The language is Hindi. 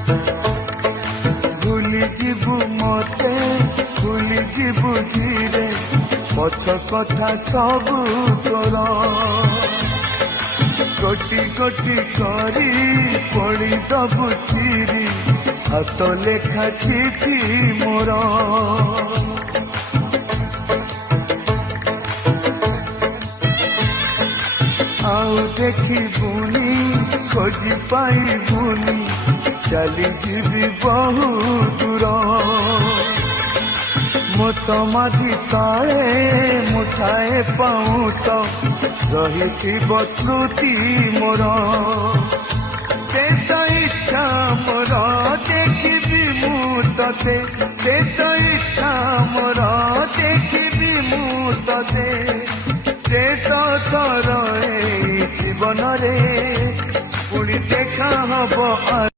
भूली जीवु मते भूली जीवु धीरे पछ कथा सबू तोर गोटी गोटी करी पड़ी दबु चिरी हाथ लेखा चिठी मोर आउ देखिबुनी खोजी पाइबुनी चली जीवी बहु दूर मो समाधि तले मुठाए पाउस रही स्मृति मोर शेष इच्छा मोर देखिबी मु तते शेष इच्छा मोर देखिबी मु तते शेष थर जीवन रे पुणी देखा हब।